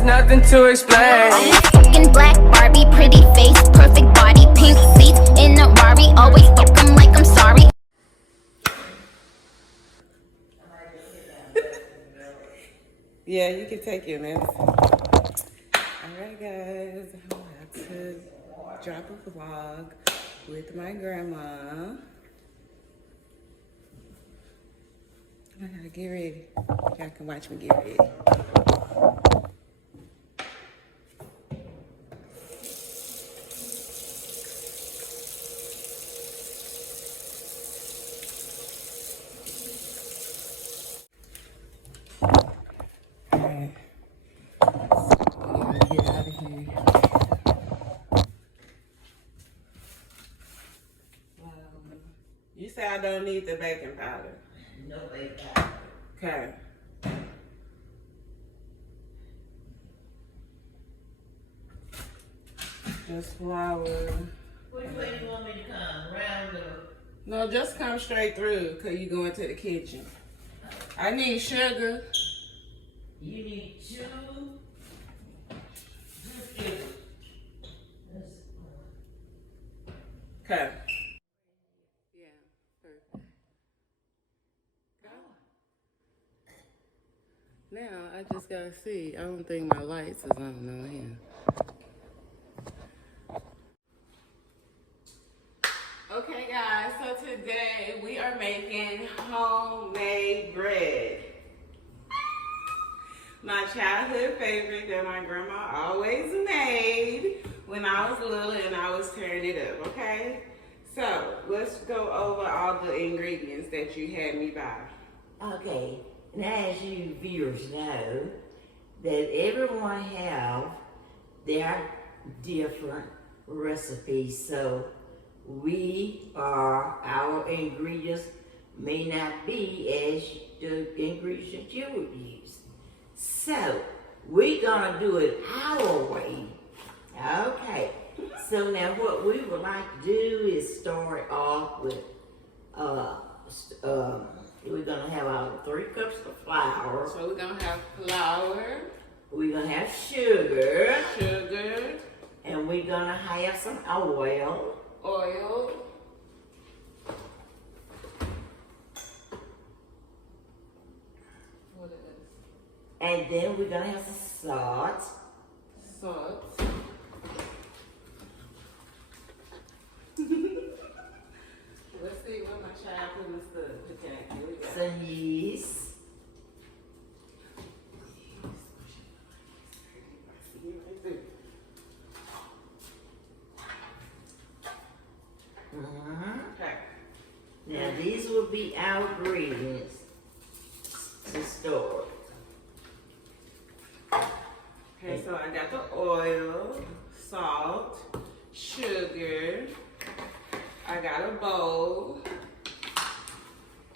There's nothing to explain. I'm a fucking black Barbie, pretty face, perfect body, pink seats in a Rari. Always fuck 'em like I'm sorry. Yeah, you can take your minutes. Alright guys, I'm about to drop a vlog with my grandma. I gotta get ready. Y'all can watch me get ready. Alright. Get out of here. You say I don't need the baking powder. No baking powder. Okay. Just flour. Which way do you want me to come? Around the... No, just come straight through because you go into the kitchen. I need sugar. You need two sugars. Okay. Yeah, perfect. Now I just gotta see. I don't think my lights is on here. Okay guys, so today we are making homemade bread. My childhood favorite that my grandma always made when I was little and I was tearing it up, okay? So, let's go over all the ingredients that you had me buy. Okay, now as you viewers know, that everyone have their different recipes, so our ingredients may not be as the ingredients you would use. So, we're gonna do it our way. Okay, so now what we would like to do is start off with, we're gonna have our 3 cups of flour. So we're gonna have flour. We're gonna have sugar. Sugar. And we're gonna have some oil. Oil. What is? And then we're gonna have some salt. Salt. Let's see what my child put in the stuff. Okay, here we go. Some yeast. Okay. Now these will be our ingredients to store. Okay, so I got the oil, salt, sugar. I got a bowl,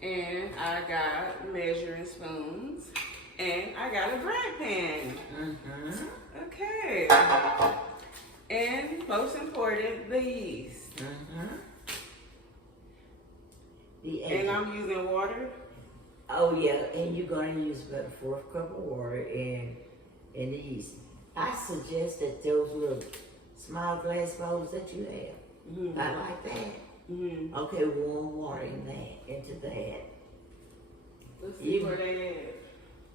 and I got measuring spoons, and I got a bread pan. Okay. And most important, the yeast. And I'm using water. Oh yeah, and you're gonna use about a 4th cup of water and the yeast. I suggest that those little small glass bowls that you have. I like that. Okay, warm water into that. Let's see where they at.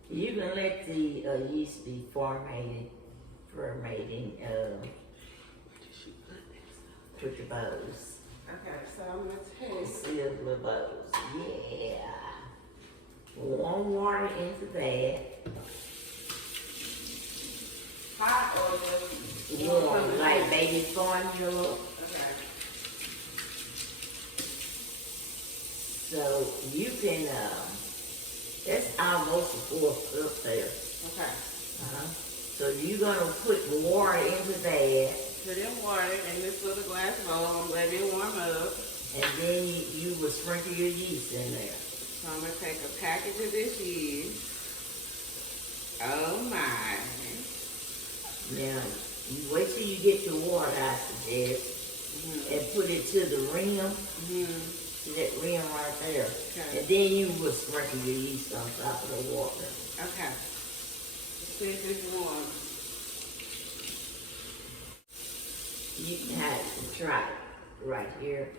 You can let the yeast be fermenting. Put your bowls. Okay, so I'm gonna taste. Silver bowls. Yeah. Warm water into that. Hot or Warm, like baby formula. Okay. So you can, that's almost a 4th cup there. Okay. So you're gonna put water into that. Put in water in this little glass bowl. I'm letting it warm up. And then you will sprinkle your yeast in there. So I'm gonna take a package of this yeast. Oh my. Now, you wait till you get your water, I suggest, and put it to the rim, to that rim right there. Okay. And then you will sprinkle your yeast on top of the water. Okay. Let's see if it's warm. You can have to try it right here.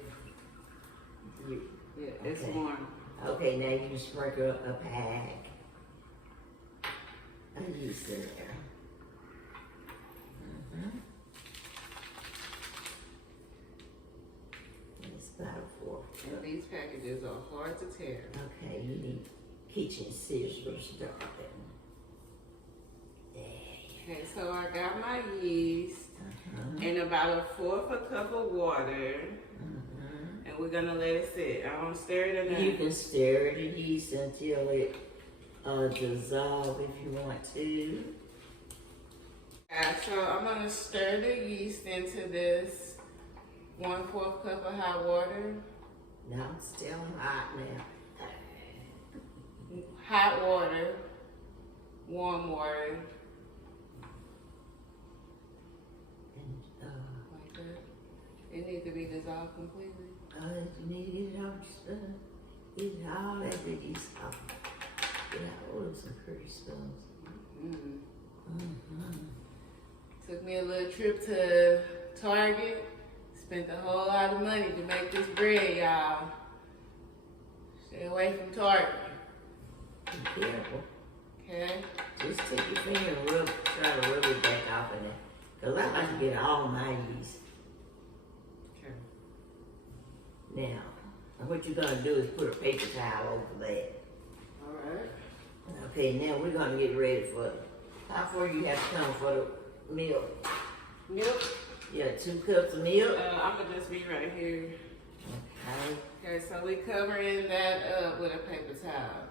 Yeah, it's Okay. warm. Okay, now you can sprinkle a pack. I use there. It's about a 4. And these packages are hard to tear. Okay, you need kitchen scissors, darling. There. Okay, so I got my yeast Uh-huh. and about a 1/4 a cup of water. And we're gonna let it sit. I don't stir it enough. You can stir the yeast until it dissolve if you want to. Yeah, so I'm gonna stir the yeast into this 1/4 cup of hot water. Now it's still hot now. Hot water, warm water, And like that. It needs to be dissolved completely. you need to get it all get all that good yeast off. Get out all some curry stones. Took me a little trip to Target. Spent a whole lot of money to make this bread, y'all. Stay away from Target, Be careful. okay? Just take your finger and try to rub it back off in there. Cause I like to get all my yeast. Okay. Now, what you're gonna do is put a paper towel over that. All right. Okay, now we're gonna get ready for, how far you have to come for the milk? Milk. Yeah, 2 cups of milk. I'm gonna just be right here. Okay. Okay, so we covering that up with a paper towel.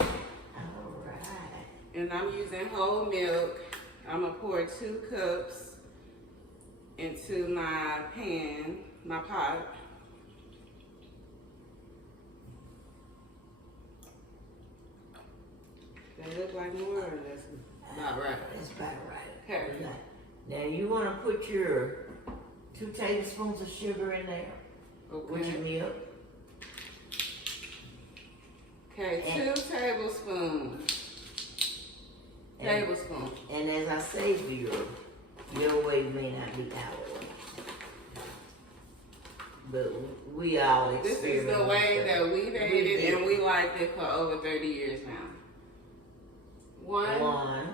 All right. And I'm using whole milk. I'm gonna pour 2 cups into my pan, my pot. They look like more or less about right. That's about right. Okay. Now you wanna put your 2 tablespoons of sugar in there with your Okay. milk. Okay, 2 tablespoons. Tablespoon. And as I say, your way may not be our way. But we all This is the experiment way with that we made it, did. and we liked it for over 30 years now. 1,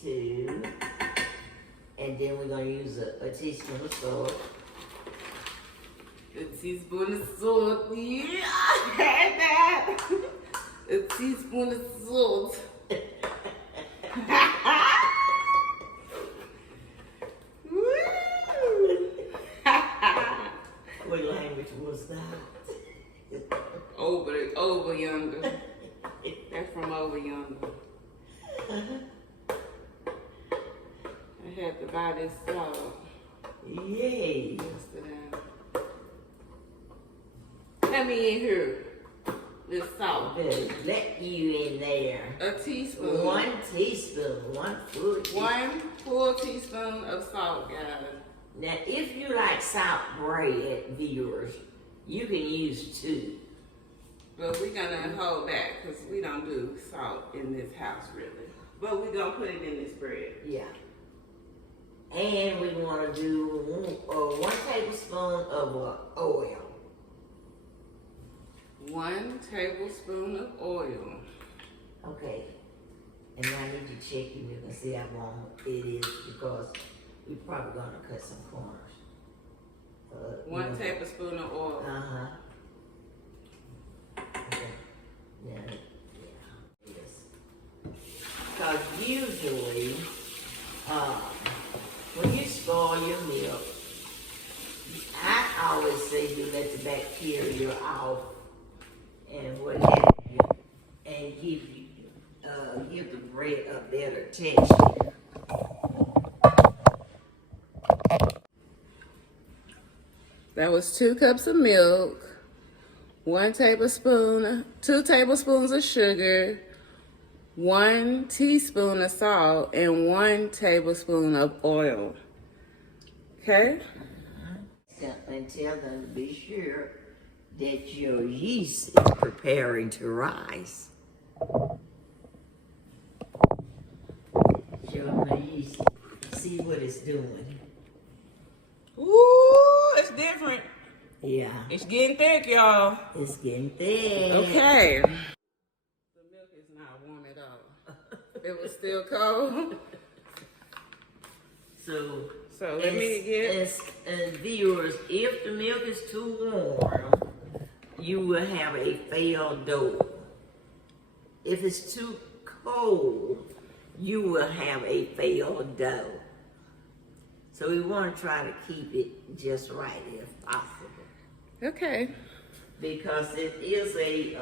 2, and then we're gonna use a teaspoon of salt. a teaspoon of salt. Yeah, I had that. A teaspoon of salt. Woo! What language was that? Over yonder. That's from over yonder. I had to buy this salt Yay! yesterday. Let me in here. This salt. Let you in there. A teaspoon. 1 teaspoon, 1 full teaspoon. 1 full teaspoon of salt, guys. Now, if you like salt bread, viewers, you can use 2. But we're gonna hold back because we don't do salt in this house really. But we're gonna put it in this bread. Yeah. And we want to do 1 tablespoon of oil. 1 tablespoon of oil. Okay. And I need to check you and see how long it is because we're probably going to cut some corners. 1 tablespoon of oil. Uh-huh. Okay. Yeah. Yes. Because usually, when you spoil your milk, I always say you let the bacteria off and what have you, and give the bread a better texture. That was 2 cups of milk, 2 tablespoons of sugar, 1 teaspoon of salt, and 1 tablespoon of oil. Okay? And tell them to be sure that your yeast is preparing to rise. Show them the yeast. See what it's doing. Ooh, it's different. Yeah. It's getting thick, y'all. It's getting thick. Okay. The milk is not warm at all. It was still cold. So let me get... As viewers, if the milk is too warm, you will have a failed dough. If it's too cold, you will have a failed dough. So we want to try to keep it just right if possible. Okay. Because it is a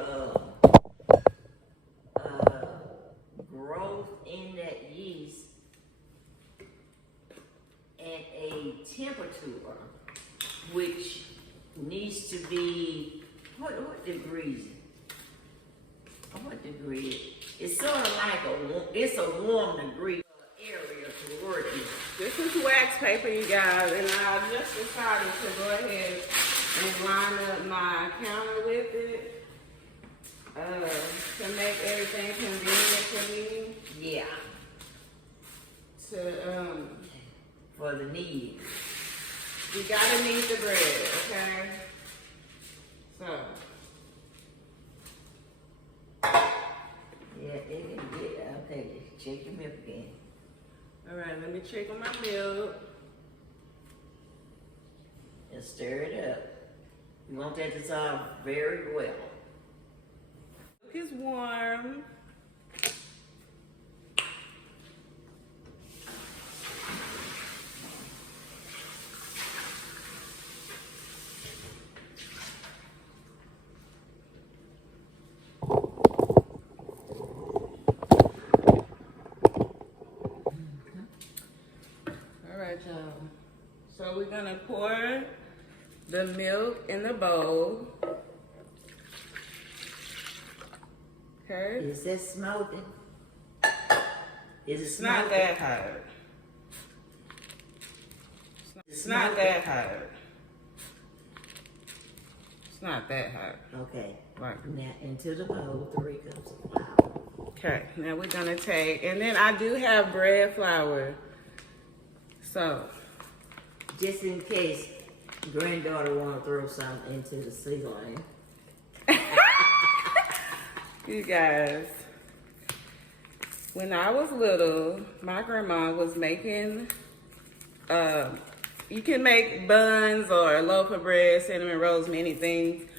growth in that yeast at a temperature which needs to be, what degree? What degree? It's sort of like it's a warm degree area to work in. This is wax paper, you guys, and I just decided to go ahead and line up my counter with it to make everything convenient for me. Yeah. For the need. You gotta knead the bread, okay? So. Yeah, okay, check your milk again. All right, let me check on my milk. And stir it up. You want that to dissolve very well. Milk is warm. So we're gonna pour the milk in the bowl. Okay. Is that smoking? Is it It's not smoking? that hot. It's not that hot. It's not that hot. Okay. Right. Now into the bowl, 3 cups of flour. Okay. Now we're gonna take, and then I do have bread flour. So. Just in case granddaughter want to throw something into the ceiling. You guys, when I was little, my grandma was making, you can make buns or a loaf of bread, cinnamon rolls, many things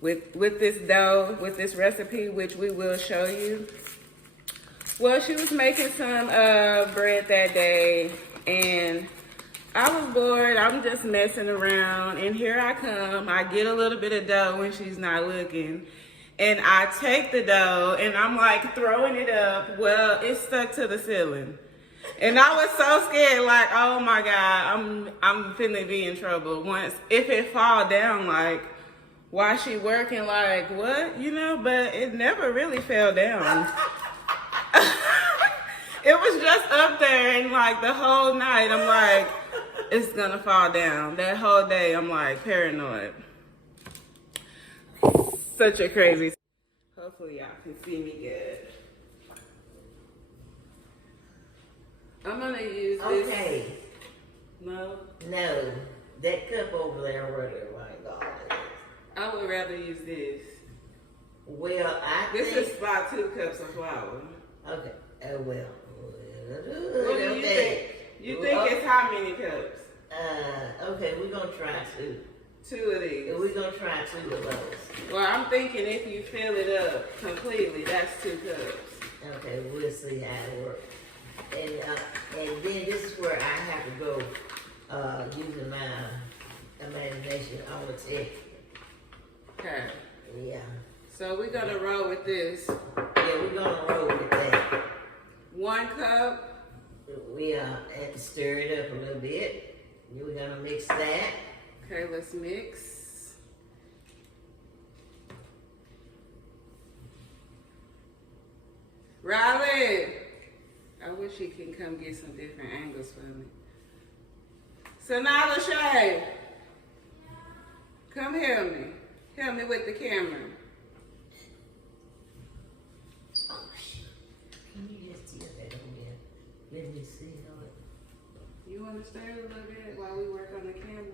with this dough, with this recipe, which we will show you. Well, she was making some bread that day, and I was bored. I'm just messing around, and here I come. I get a little bit of dough when she's not looking, and I take the dough, and I'm like throwing it up. Well, it stuck to the ceiling, and I was so scared. Like, oh my God, I'm finna be in trouble. Once if it fall down, like, why she working? Like, what? You know? But it never really fell down. It was just up there, and like the whole night, I'm like, it's gonna fall down. That whole day, I'm like paranoid. Such a crazy. Hopefully y'all can see me good. I'm gonna use this. Okay. No, That cup over there, where the God is. I would rather use this. Well, This is about 2 cups of flour. Okay. Well. What do you think? You think it's how many cups? Okay, we're gonna try 2. 2 of these. We're gonna try 2 of those. Well, I'm thinking if you fill it up completely, that's 2 cups. Okay, we'll see how it works. And then this is where I have to go using my imagination on the tech. Okay. Yeah. So we're gonna roll with this. Yeah, we're gonna roll with that. 1 cup. We have to stir it up a little bit. We're gonna mix that. Okay, let's mix. Riley, I wish he can come get some different angles for me. Sanala Shay, come here with me. Help me with the camera. Oh, shit. Can you just see that over there? Let me see it. You want to stir it a little bit while we work on the camera?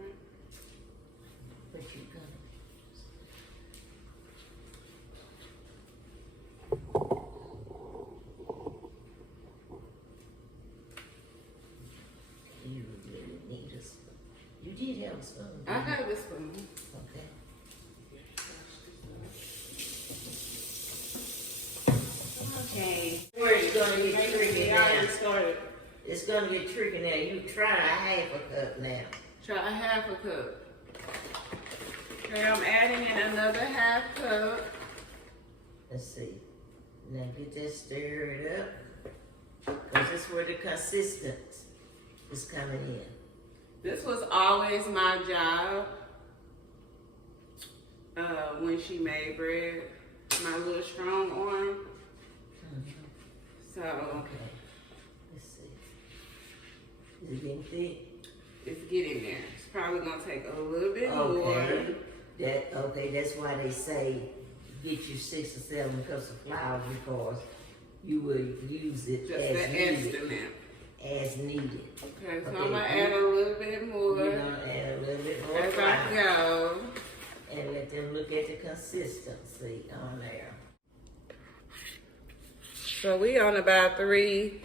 But you gonna. You really need a spoon. You did have a spoon. I have a spoon. Okay. Okay. Where it's gonna get tricky I now. already started. It's gonna get tricky now. You try a half a cup now. Try a half a cup. Okay, I'm adding in another half cup. Let's see. Now get that stirred up. Cause this is where the consistency is coming in. This was always my job when she made bread. My little strong arm. So Okay. Let's see. Is it getting thick? it's getting there. It's probably gonna take a little bit Okay. That's why they say get you 6 or 7 cups of flour because you will use it more. Just as the needed. estimate. As needed. Okay, so Okay, I'm gonna add a little bit You're more gonna add a little bit more as I flour go. and let them look at the consistency on there. So we on about 3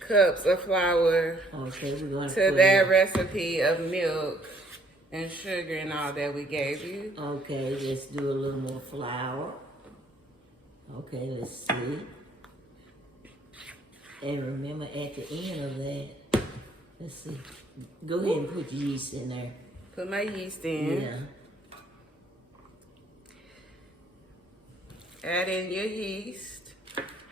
cups of flour Okay, we're gonna to put that in- recipe of milk and sugar and all that we gave you. Okay, let's do a little more flour. Okay, let's see. And remember at the end of that, let's see. Go ahead and put your yeast in there. Put my yeast in. Yeah. Add in your yeast.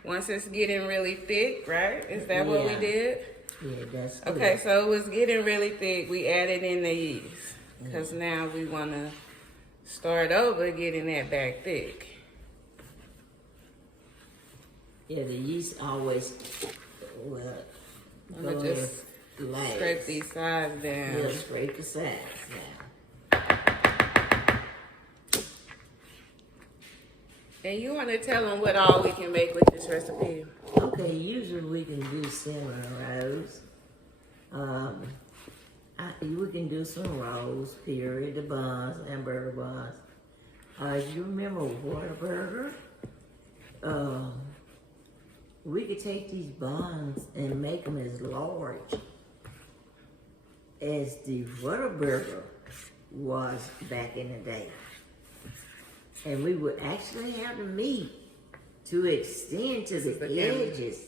Once it's getting really thick, right? Is that what we Yeah. did? Yeah, that's good. Okay, so it was getting really thick. We added in the yeast. Because now we want to start over getting that back thick. Yeah, the yeast always, well, I'm go going to just last. scrape these sides down. Yeah, scrape the sides now. And you want to tell them what all we can make with this recipe? Okay, usually we can do cinnamon rolls. We can do some rolls, period, the buns, hamburger buns. You remember Whataburger? We could take these buns and make them as large as the Whataburger was back in the day. And we would actually have the meat to extend to the edges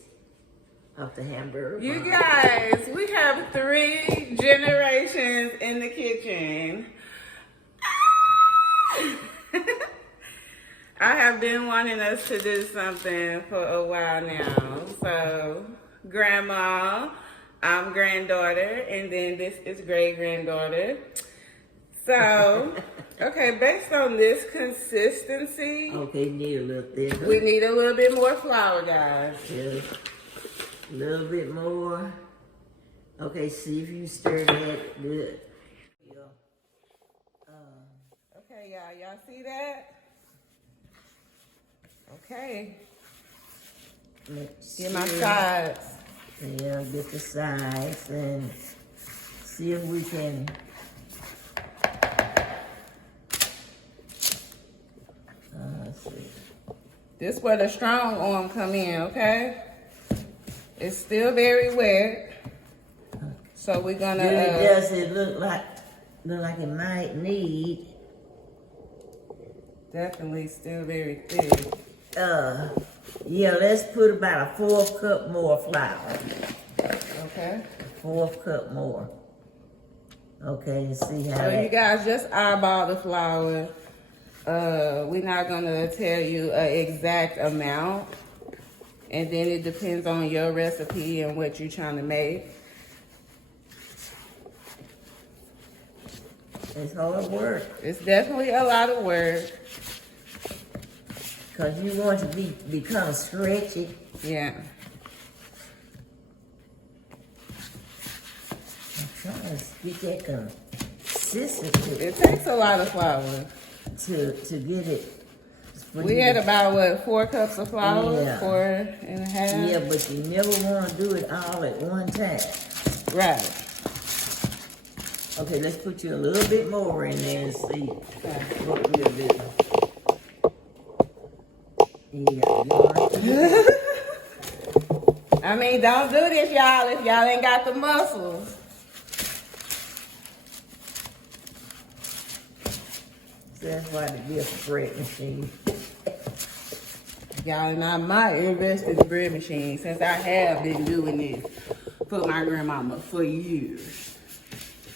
of the hamburger You bun. guys, we have 3 generations in the kitchen. I have been wanting us to do something for a while now. So, grandma, I'm granddaughter, and then this is great-granddaughter. So, okay, based on this consistency, Okay, need a little thinner. we need a little bit more flour, guys. Just a little bit more. Okay, see if you stir that good. Okay, y'all see that? Okay, Let's get my see. sides. Yeah, get the sides and see if we can. Let's see. This where the strong arm come in, okay? It's still very wet, so we're gonna. Does it look like it might need? Definitely still very thick. Yeah, let's put about a 4th cup more flour. Okay. 4th cup more. Okay, and see how So you that. guys just eyeball the flour. We're not gonna tell you an exact amount, and then it depends on your recipe and what you're trying to make. It's hard work It's definitely a lot of work. because you want to become stretchy. Yeah. I'm trying to get that consistency. It takes a lot of flour. to get it. We had about what, 4 cups of flour, Yeah. 4.5. Yeah, but you never want to do it all at one time. Right. Okay, let's put you a little bit more in there and see what we'll do. Yeah, I mean, don't do this, y'all, if y'all ain't got the muscles. that's why they be a bread machine. Y'all, and I might invest in the bread machine since I have been doing this for my grandmama for years.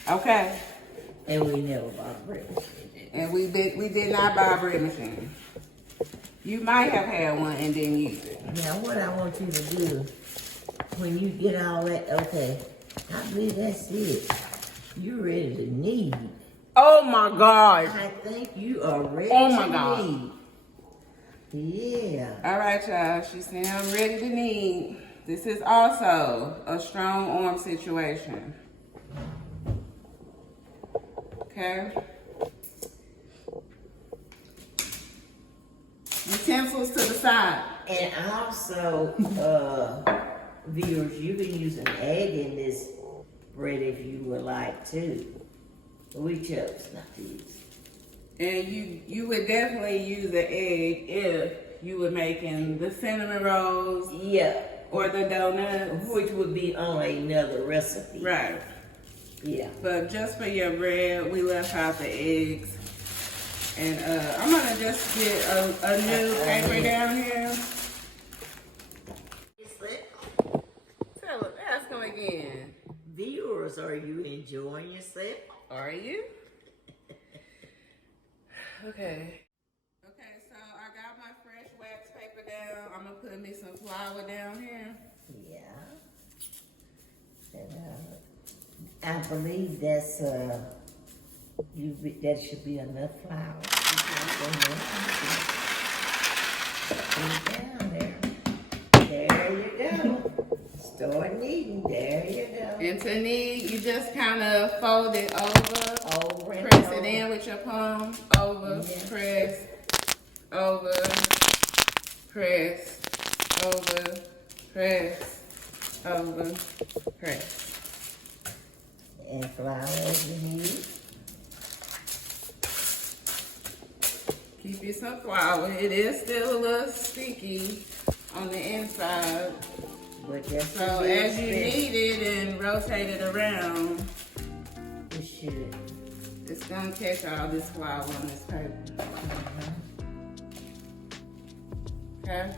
Okay? And we never bought a bread machine. And we did not buy a bread machine. You might have had one and didn't use it. Now, what I want you to do, when you get all that, okay, I believe that's it. You're ready to knead. Oh my God. I think you are ready Oh my to God. knead. Yeah. All right, y'all. She said I'm ready to knead. This is also a strong arm situation. Okay. Utensils to the side. And also, viewers, you can use an egg in this bread if you would like to. But we chose not to use. And you would definitely use an egg if you were making the cinnamon rolls. Yeah. Or the donuts. Which would be on another recipe. Right. Yeah. But just for your bread, we left out the eggs. And I'm gonna just get a new paper down here. Tell them, ask them again. Viewers, are you enjoying yourself? Are you? Okay. Okay, so I got my fresh wax paper down. I'm gonna put me some flour down here. Yeah. And, I believe that's that should be enough flour. Put it down there. There you go. Start kneading. There you go. And to knead, you just kind of fold it over. Over and Press over. it in with your palm. Over, Yeah. press, over, press, over, press, over, press. And flour as you need. Keep you some flour. It is still a little sticky on the inside. But that's So as you knead it and rotate it around, it should. it's gonna catch all this flour on this paper. Okay?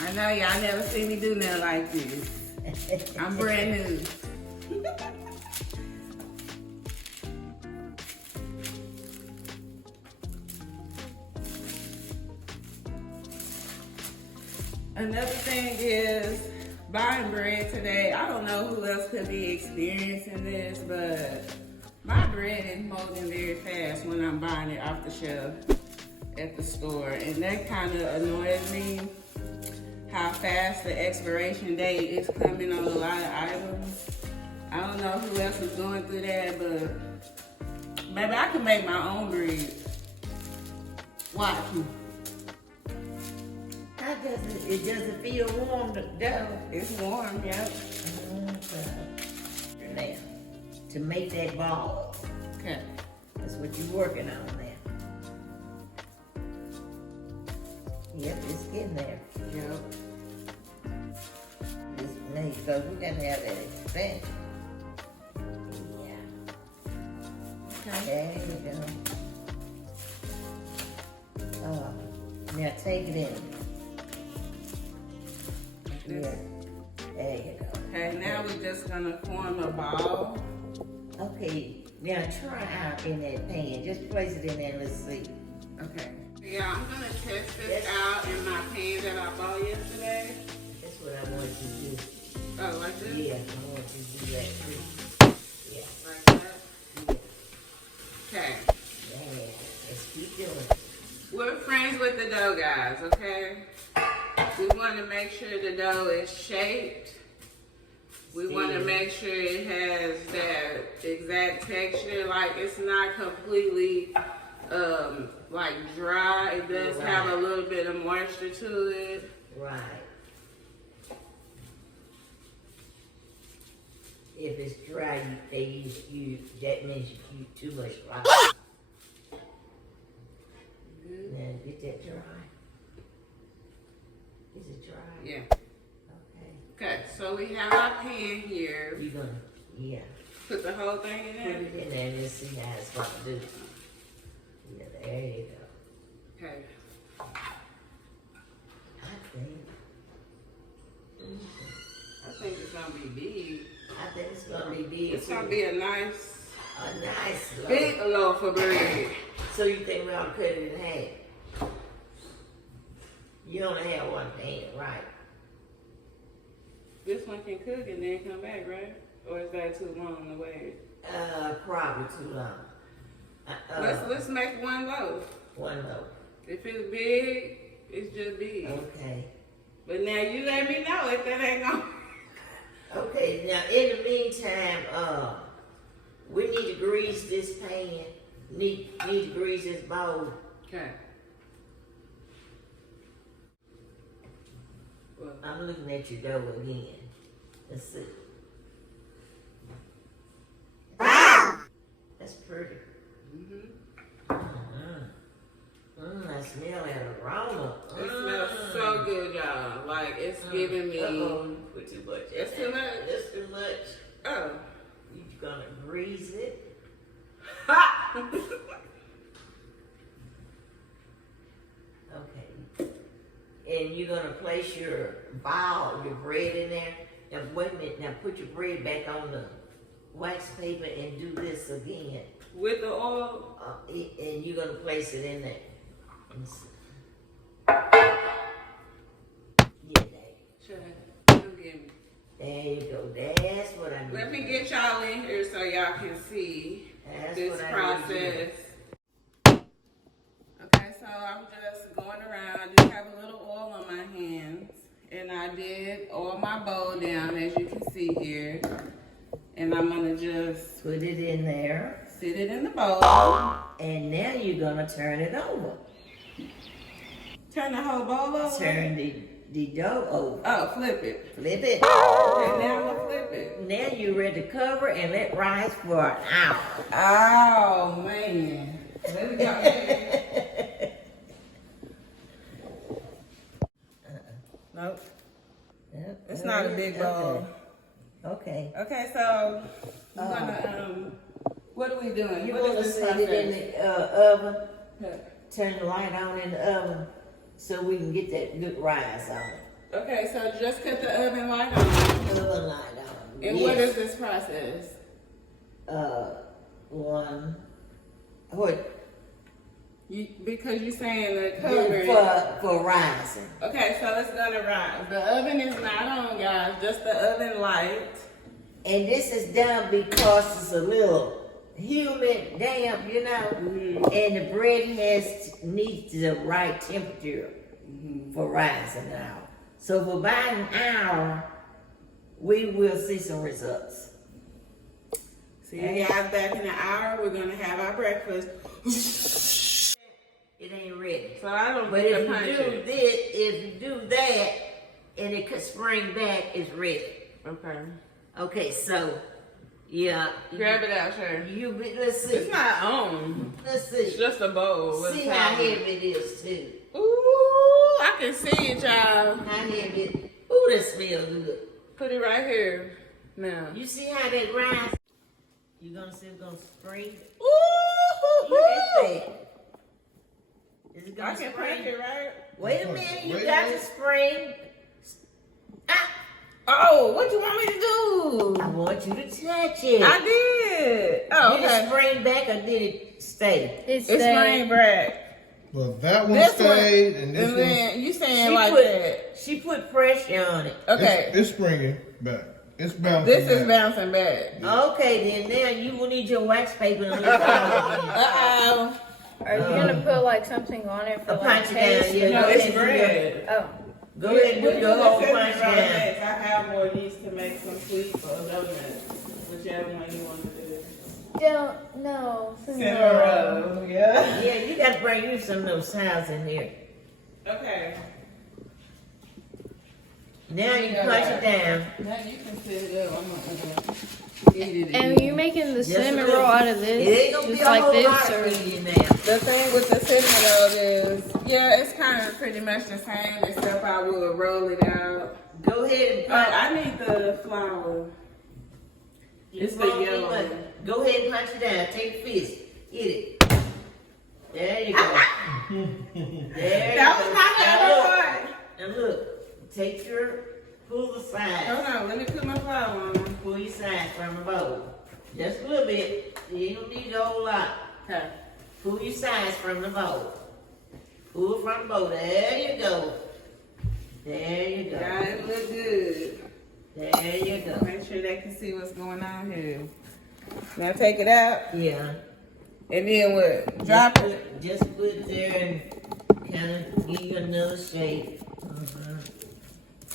I know y'all never seen me do nothing like this. I'm brand new. Another thing is buying bread today. I don't know who else could be experiencing this, but my bread is molding very fast when I'm buying it off the shelf at the store. And that kind of annoys me, how fast the expiration date is coming on a lot of items. I don't know who else is going through that, but maybe I can make my own bread. Watch me. How does it doesn't feel warm, the dough? It's warm, yep. Now, to make that ball, Okay. that's what you're working on now. Yep, it's getting there. Yep. It's made, so we're gonna have that expansion. Yeah. Okay. There you go. Now take it in. Yeah. There you go. Okay, now we're just gonna form a ball. Okay, now try out in that pan. Just place it in there and let's see. Okay. Yeah, I'm gonna test this out in my pan that I bought yesterday. That's what I want you to do. Oh, like this? Yeah, I want you to do that too. Yeah. Like that? Okay. Yeah. Let's keep doing it. We're friends with the dough, guys, okay? We want to make sure the dough is shaped We want to make sure it has that exact texture. Like it's not completely like dry. It does have a little bit of moisture to it. Right. If it's dry, that means you use too much rock. Now get that dry. Is it dry? Yeah. Okay. Okay, so we have our pan here. You gonna, yeah. Put the whole thing in Put there. it in there and let's see how it's gonna do. Yeah, there you go. Okay. I think it's gonna be big. I think it's gonna be big. It's gonna be a nice loaf. big loaf of bread. So you think we ought to cut it in half? You only have one pan, right? This one can cook and then come back, right? Or is that too long to wait? Probably too long. Let's make one loaf. One loaf. If it's big, it's just big. Okay. But now you let me know if that ain't gonna. Okay, now in the meantime, we need to grease this pan. Need to grease this bowl. Okay. Well, I'm looking at your dough again. Let's see. That's pretty. I smell that aroma. it smells so good, y'all. Like it's giving me. You put too much. It's too much. It's too much. Oh. You're gonna grease it. Okay. And you're gonna place your ball, your bread in there. Now wait a minute. Now put your bread back on the wax paper and do this again. With the oil. And you're gonna place it in there. Yeah, Sure. Come get me. there you go. That's what I need. Let me get y'all in here so y'all can see That's this what I process. Okay, so I'm just going around. I just have a little oil on my hands. And I did oil my bowl down, as you can see here. And I'm gonna just Put it in there. sit it in the bowl. And now you're gonna turn it over. Turn the whole bowl over. Turn the dough over. Oh, flip it. Flip it. Okay, now I'm gonna flip it. Now you're ready to cover and let rise for an hour. Oh man. Let me go. Nope. Yep. It's not a big bowl. Okay. Okay, so we're gonna what are we doing? You What want to is this set it in process? the oven. Okay. Turn the light on in the oven so we can get that good rise on it. Okay, so just cut the oven light on. Oven light on. And what is this process? What? Because you're saying the cover. For rising. Okay, so it's gonna rise. The oven is not on, guys. Just the oven light. And this is done because it's a little humid, damp, you know, and the bread needs the right temperature for rising now. So for about an hour, we will see some results. See you guys back in an hour. We're gonna have our breakfast. It ain't ready. So I don't But get if to punch you do it. this, if you do that, and it could spring back, it's ready. Okay. Okay, so yeah. Grab it out, sure. Let's see. It's not on. Let's see. It's just a bowl. with See top. how heavy it is too. Ooh, I can see it, y'all. How heavy it. Ooh, that smells good. Put it right here. Now. You see how that rise? You gonna see it's gonna spring? Ooh, Look at that. Is it I gonna can spring? punch it, right? Wait a minute, you got to spring. Ah, Oh, what you want me to do? I want you to touch it. I did. Oh, Did it okay. spring back or did it stay? It's spring back. Well, that one This stayed, one, and this and one, then you saying like that. She put pressure on it. Okay. it's springing back. It's bouncing This is back. bouncing back. Okay, then now you will need your wax paper and lift off. Uh-oh. Are you gonna put like something on it for A like punch down, taste? yeah. No, Go it's ahead, bread. Oh, Go ahead and do your whole punch down. I have more yeast to make some sweets or donuts, whichever one you want to do. Don't know. Cinnamon, yeah. Yeah, you got to bring you some of those sounds in here. Okay. Now you punch it down. Now you can set it up. I'm gonna eat it. And you're making the cinnamon roll out of It this, ain't gonna be just a like whole this, lot or for you now. The thing with the cinnamon roll is, yeah, it's kind of pretty much the same, except I will roll it out. Go ahead and But punch. I need the flour. It's the yellow one. Go ahead and punch it down. Take a fist. Hit it. There you go. There That you was go. not that hard. And look, take your, pull the sides. Hold on, let me put my flour on. Pull your sides from the bowl. Just a little bit. You don't need a whole lot. Okay. Pull your sides from the bowl. Pull from the bowl. There you go. There you go. Yeah, it look good. There you go. Make sure they can see what's going on here. Now take it out, Yeah. and then what? Drop it. Just put it there and kind of give you another shape.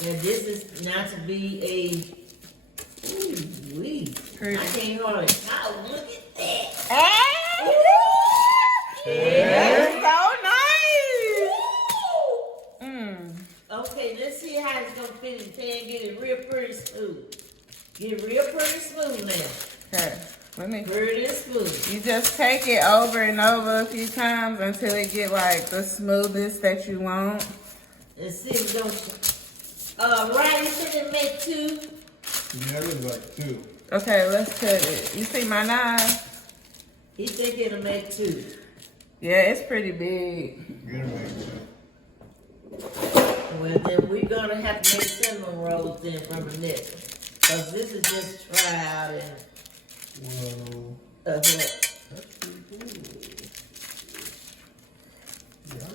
Now this is not to be a, ooh wee. Pretty. I can't hardly talk. Look at that. Ah! Yeah. That's so nice. Mm. Okay, let's see how it's gonna fit in the pan. Get it real pretty smooth. Get it real pretty smooth now. Okay, let me. Pretty smooth. You just take it over and over a few times until it get like the smoothest that you want. Let's see if it's gonna. Right, you said it make two. Yeah, it was like 2. Okay, let's cut it. You see my knife? He think it'll make two. Yeah, it's pretty big. Get it make 2. Well, then we're gonna have to make cinnamon rolls then from the next. Cause this is just try out and Well, what? that's pretty cool.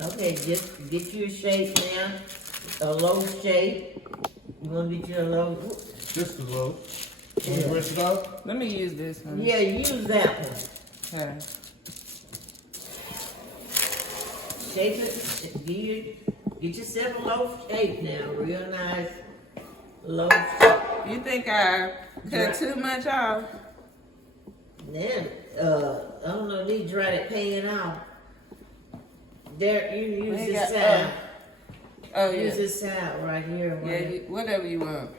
Yeah. Okay, just get you a shape now. A loaf shape. You wanna get you a loaf? Just a little. Can Yeah. you rinse it out? Let me use this one. Yeah, use that one. Okay. Shape it. Get yourself a loaf shape now. Real nice loaf shape. You think I cut too much off? Then, I don't know, need to dry that pan off. There, you use We this got- side. Oh Use yeah. this side right here. Yeah, whatever you want.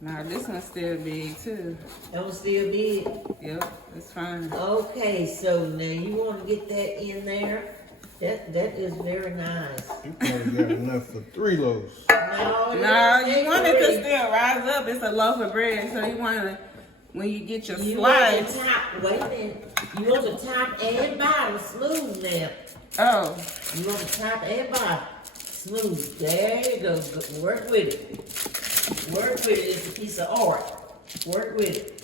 Now this one's still big too. That one still big. Yep, it's fine. Okay, so now you want to get that in there. That is very nice. You probably got enough for 3 loaves. No, No, you take want it to three. still rise up. It's a loaf of bread, so you want to, when you get your You want the slice. top, wait a minute. You want the top and bottom smooth now. Oh, You want the top and bottom smooth. There you go. Work with it. Work with it. It's a piece of art. Work with it.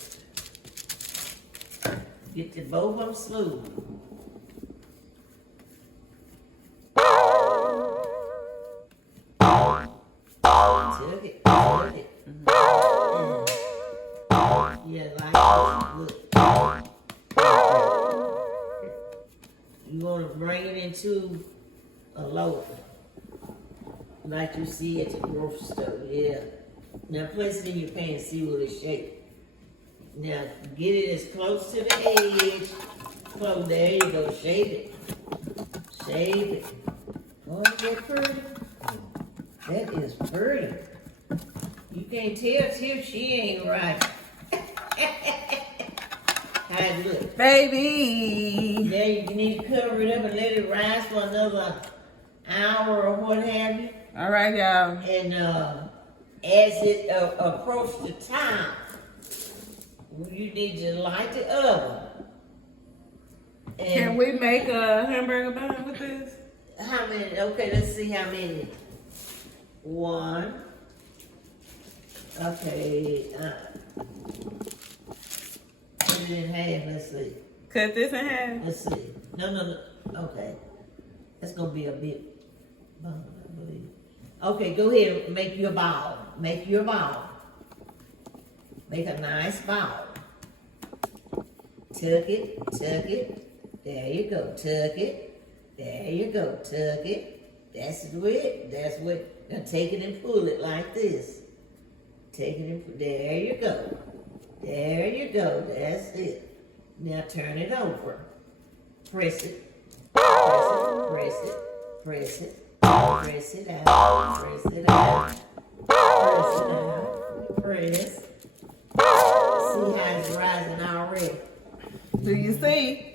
Get the both of them smooth. Took it. Took it. Yeah, like this. Look. You want to bring it into a loaf, like you see at the grocery store. Yeah. Now place it in your pan. See what it's shaped. Now get it as close to the edge. Close. There you go. Shape it. Shape it. Oh, isn't that pretty? That is pretty. You can't tell till she ain't right. How it look? baby. Now you need to cover it up and let it rise for another hour or what have you. All right, y'all. And as it approaches the time, you need to light the oven. And Can we make a hamburger bun with this? how many? Okay, let's see how many. 1. Okay. Put it in half. Let's see. Cut this in half. Let's see. No. Okay. That's gonna be a bit. I believe. Okay, go ahead and make your ball. Make your ball. Make a nice ball. Tuck it, tuck it. There you go. Tuck it. There you go. Tuck it. That's it. That's what. Now take it and pull it like this. Take it and there you go. There you go. That's it. Now turn it over. Press it. Press it. Press it. Press it out. Press it out. Press it out. Press. See how it's rising already. Do you see?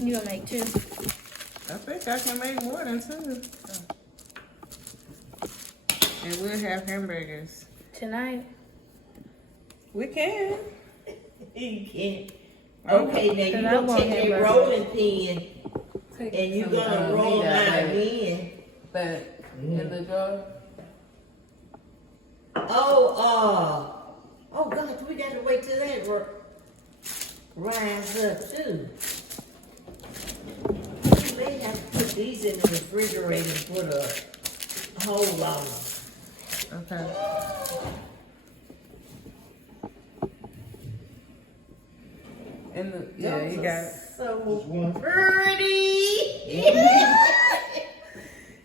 You gonna make two? I think I can make more than two. And we'll have hamburgers. Tonight. We can. You can't. Okay, Then now I you're gonna want take that hamburgers. rolling pin and you're gonna roll meat out mine of it. again. But in the jar. Oh God, we gotta wait till that rise up too. We may have to put these in the refrigerator and put a hole on them. Okay. And the, yeah, you got it. So pretty.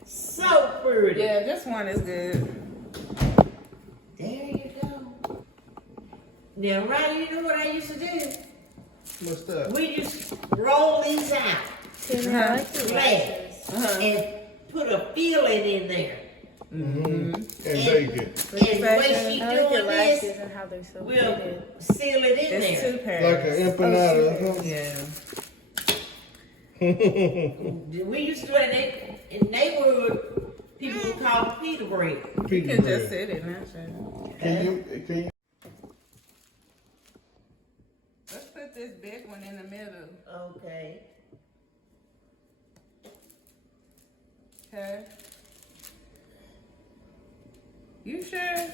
So pretty. Yeah, this one is good. There you go. Now, Riley, you know what I used to do? What's that? We just roll these out flat and put a filling in there. And bake it. And the way she I like your doing lashes this, and how they're so we'll fitted. seal it in It's there. two Like pairs. an empanada or something. Yeah. We used to do it in neighborhood. People would call it pita bread. You Pita can just bread. sit it now, sure. Can you? Let's put this big one in the middle. Okay. Okay. You sure?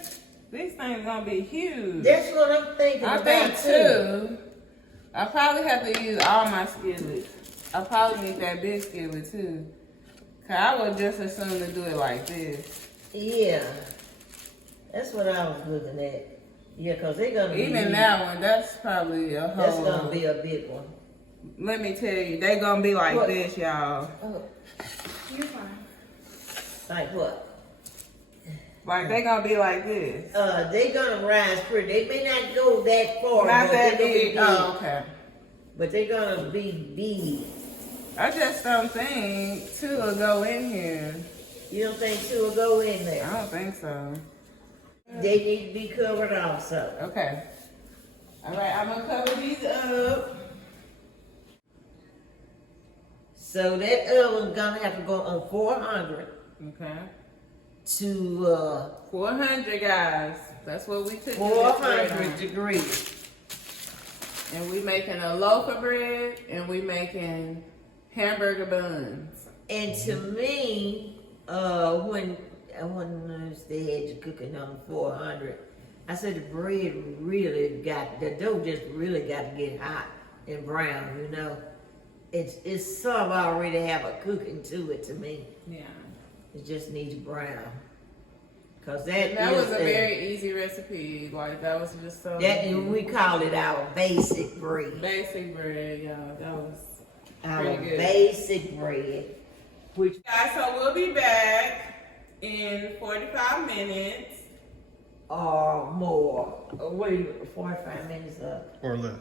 These things gonna be huge. That's what I'm thinking I about think too. too. I probably have to use all my skillets. I probably need that big skillet too. Cause I would just as soon to do it like this. Yeah. That's what I was looking at. Yeah, because they're going to be... Even that one, that's probably a whole. That's going to be a big one. Let me tell you, they gonna be like What? this, y'all. Oh, You're fine. like what? Like they gonna be like this. They gonna rise pretty. They may not go that far. Not but that they gonna be big. Oh, okay. But they're gonna be big. I just don't think two will go in here. You don't think two will go in I there? don't think so. They need to be covered also. Okay. All right, I'm gonna cover these up. So that oven's gonna have to go on 400 Okay. to 400, guys. That's what we took. 400 degrees. And we making a loaf of bread, and we making hamburger buns. And to me, when they had you cooking on 400, I said the bread really the dough just really got to get hot and brown, you know. It's sort of already have a cooking to it to me. Yeah. It just needs brown. Cause that was a very easy recipe. Like that was just so. we call it our basic bread. Basic bread, y'all. That was Our pretty good. basic bread, which Guys, so we'll be back in 45 minutes. are more. Wait, 45 minutes up Or less.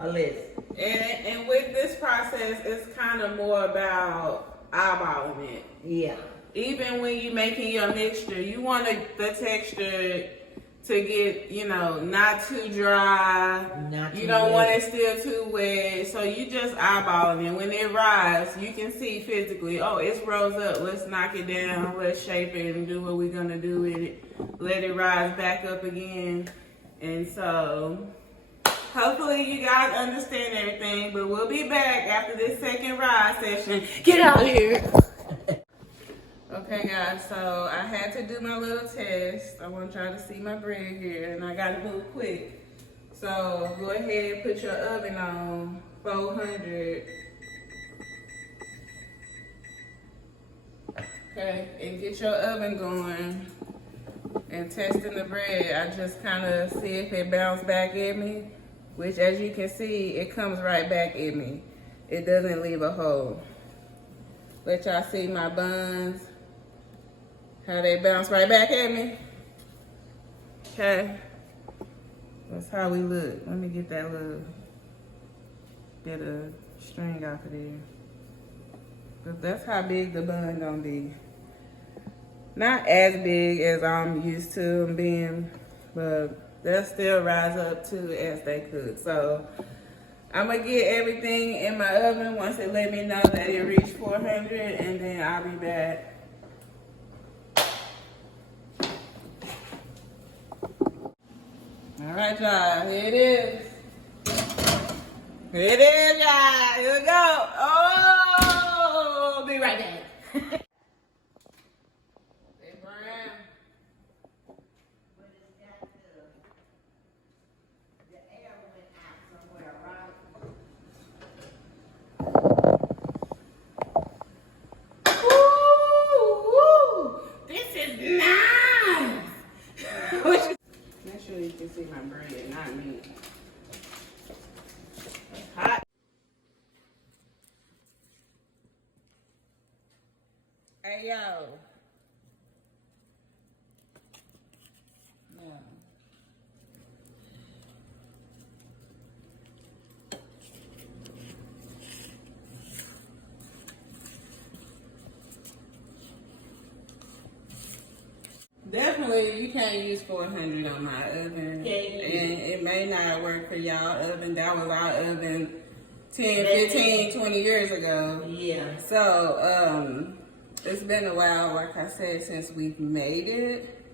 or less. And with this process, it's kind of more about eyeballing it. Yeah. Even when you're making your mixture, you want the texture to get, not too dry. Not You too don't want wet. it still too wet. So you just eyeballing it. When it rise, you can see physically, oh, it's rose up. Let's knock it down. Let's shape it and do what we're going to do with it. Let it rise back up again. And so hopefully you guys understand everything. But we'll be back after this second rise session. Get out of here. Okay, guys, so I had to do my little test. I want y'all to see my bread here, and I got to move quick. So go ahead and put your oven on 400. Okay, and get your oven going and testing the bread. I just kind of see if it bounced back at me, which as you can see, it comes right back at me. It doesn't leave a hole. Let y'all see my buns. How they bounce right back at me. Okay. That's how we look. Let me get that little bit of string off of there. But that's how big the bun gonna be. Not as big as I'm used to them being, but they'll still rise up to as they cook. So I'm gonna get everything in my oven once it let me know that it reached 400, and then I'll be back. All right, y'all, here it is. Here it is, y'all. Here we go. Oh, be right back. They brown. But it's got the air went out somewhere, right? Woo, this is nice. Make sure you can see my bread, not me. It's hot. Hey, yo. Yeah. Definitely, you can't use 400 on my oven. And it may not work for y'all oven. That was our oven 10, 15, 20 years ago. Yeah. So, it's been a while, like I said, since we've made it.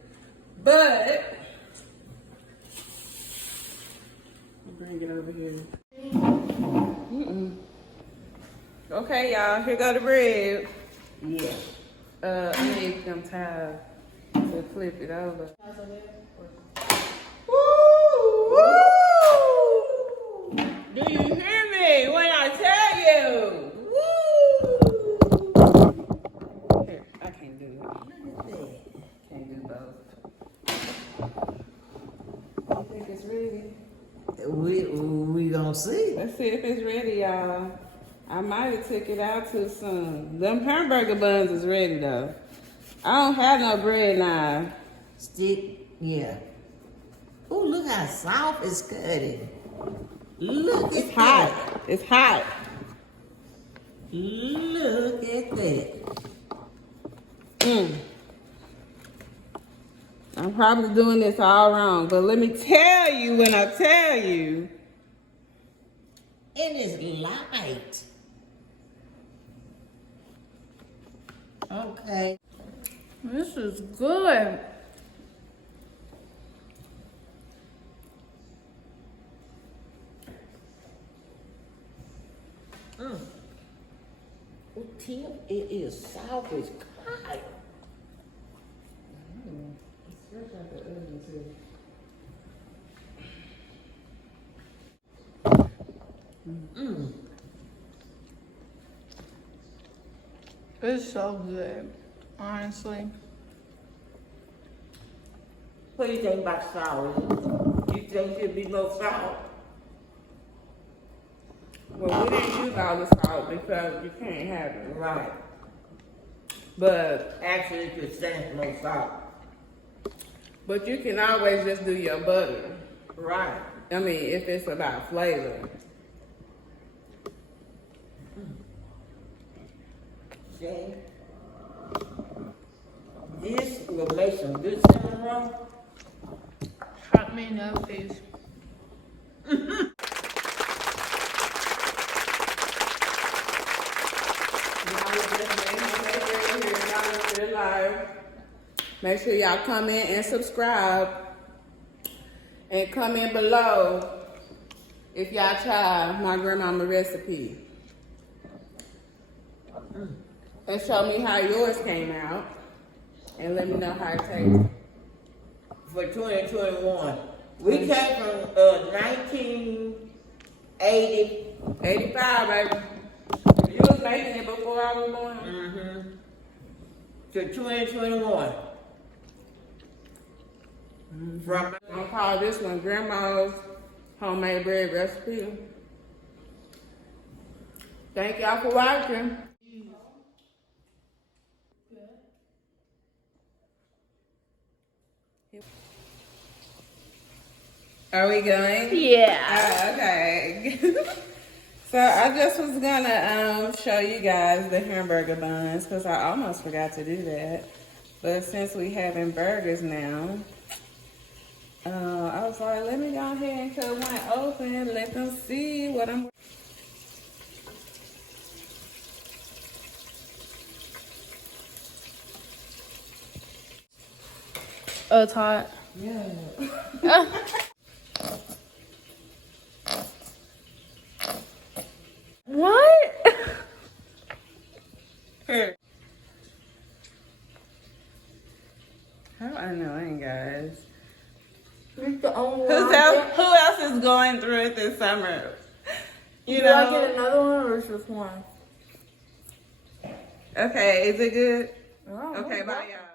But, bring it over here. Okay, y'all, here go the bread. Yeah. I need them tiles to flip it over. Woo! Do you hear me when I tell you? Woo! Here, I can't do it. Can't do both. I think it's ready. We gonna see. Let's see if it's ready, y'all. I might have took it out too soon. Them hamburger buns is ready though. I don't have no bread now. Stick, yeah. Oh, look how soft it's cutting. Look It's at hot. that. It's hot. Look at that. I'm probably doing this all wrong, but let me tell you when I tell you. And it's light. Okay. This is good. Oh, Tim, it is soft as pie. It's so good, honestly. What do you think about sour? You think it'd be no sour? Well, we didn't use all the salt because you can't have it. Right. But Actually, it could stand no sour. you can always just do your butter. Right. I mean, if it's about flavor. See? This will make some good cinnamon roll. Cut me no please. Make sure y'all comment and subscribe. And comment below if y'all try my grandmama recipe. And show me how yours came out. And let me know how it tastes. For 2021. We came from 1980. 85, baby. You was making it before I was born. To 2021. From I'm gonna call this one Grandma's Homemade Bread Recipe. Thank y'all for watching. Are we going? Yeah. Okay. So I just was gonna show you guys the hamburger buns because I almost forgot to do that. But since we having burgers now, I was like, let me go ahead and cut one open, let them see what I'm. Oh, it's hot. Yeah. What? Here. How annoying, guys. The only Who else is going through it this summer? You Do I know? get another one or just one? Okay, is it good? Oh, Okay, bye, y'all.